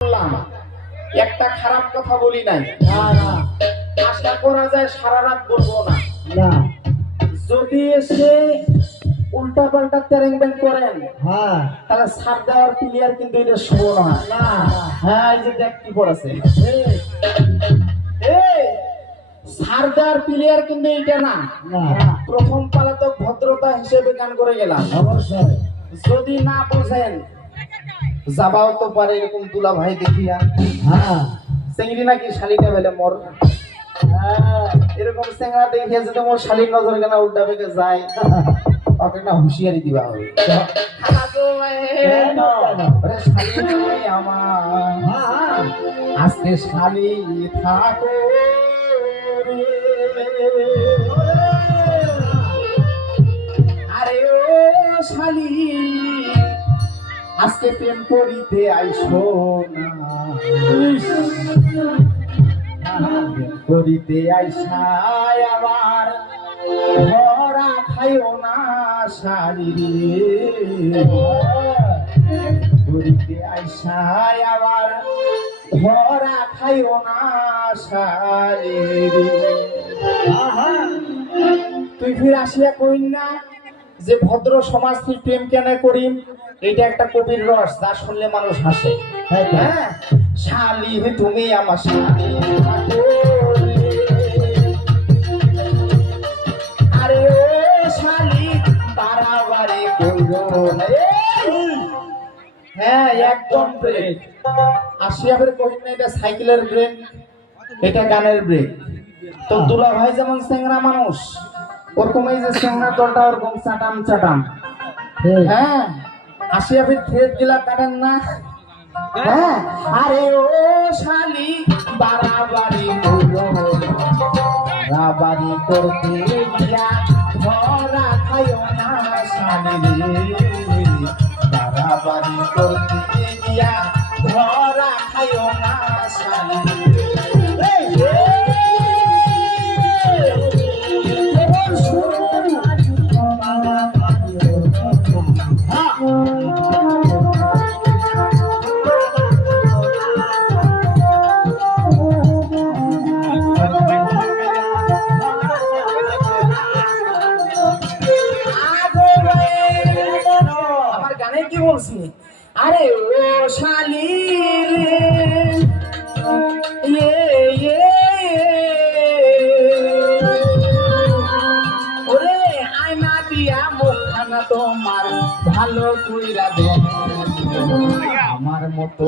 বললাম, একটা খারাপ কথা বলি নাই। আশা করা যায় সারা রাত বলবো না। যদি এসে উল্টা পাল্টা ট্যারিং ব্যাং করেন তাহলে ছাড় দেওয়ার প্লেয়ার কিন্তু এটা শুভ না। হ্যাঁ, এই যে দেখ কি করেছে, ছাড় দেওয়ার প্লেয়ার কিন্তু এটা না। প্রথম পালা তো ভদ্রতা হিসেবে গান করে গেলাম। যদি না বুঝেন যাবাও তো পারে এরকম দুলা ভাই দেখিয়া। চেংড়ি নাকি শালিটা বেলে মোর এরকম চেংড়া দেখিয়া যদি মোর শালির নজর কেনা উল্টা বেগে যায় ওকে না হুঁশিয়ারি দিবা হবে। আমার আজকে শালি থাকো আরে ও শালি আজকে প্রেম করিতে আইসো না, করিতে আইসায় আবার ধরা খাইও না শালি করিতে আইসায় আবার ধরা খাইও না শালি। তুই ফির আসিয়া কইন না যে ভদ্র সমাজ তুই প্রেম কেন করিম, এটা একটা কবির রস যা শুনলে মানুষ হাসে। হ্যাঁ, শালি তুমি আমার শালি আরে ও শালি বাড়াবাড়ি করো না। হ্যাঁ, একদম ব্রেক আসিয়া ফের কহিন না এটা সাইকেলের ব্রেক, এটা গানের ব্রেক। তো দুলা ভাই যেমন চেংড়া মানুষ ওরকম এই যে চেংড়া দলটা ওরকম চাটাম চাটাম। হ্যাঁ, আসিয়া ফির থ্রেড গিলা কাটেন না। হ্যাঁ, আরে ও শালি বাড়াবাড়ি করো বাড়াবাড়ি করতে গিয়া ধরা খাইও না শালি রে, বাড়াবাড়ি করতে গিয়া ধরা খাইও না শালি। কি বলছি, আরে ও শালি ওরে আয়না দিয়া মুখখানা তোমার ভালো কইরা দে আমার মতো।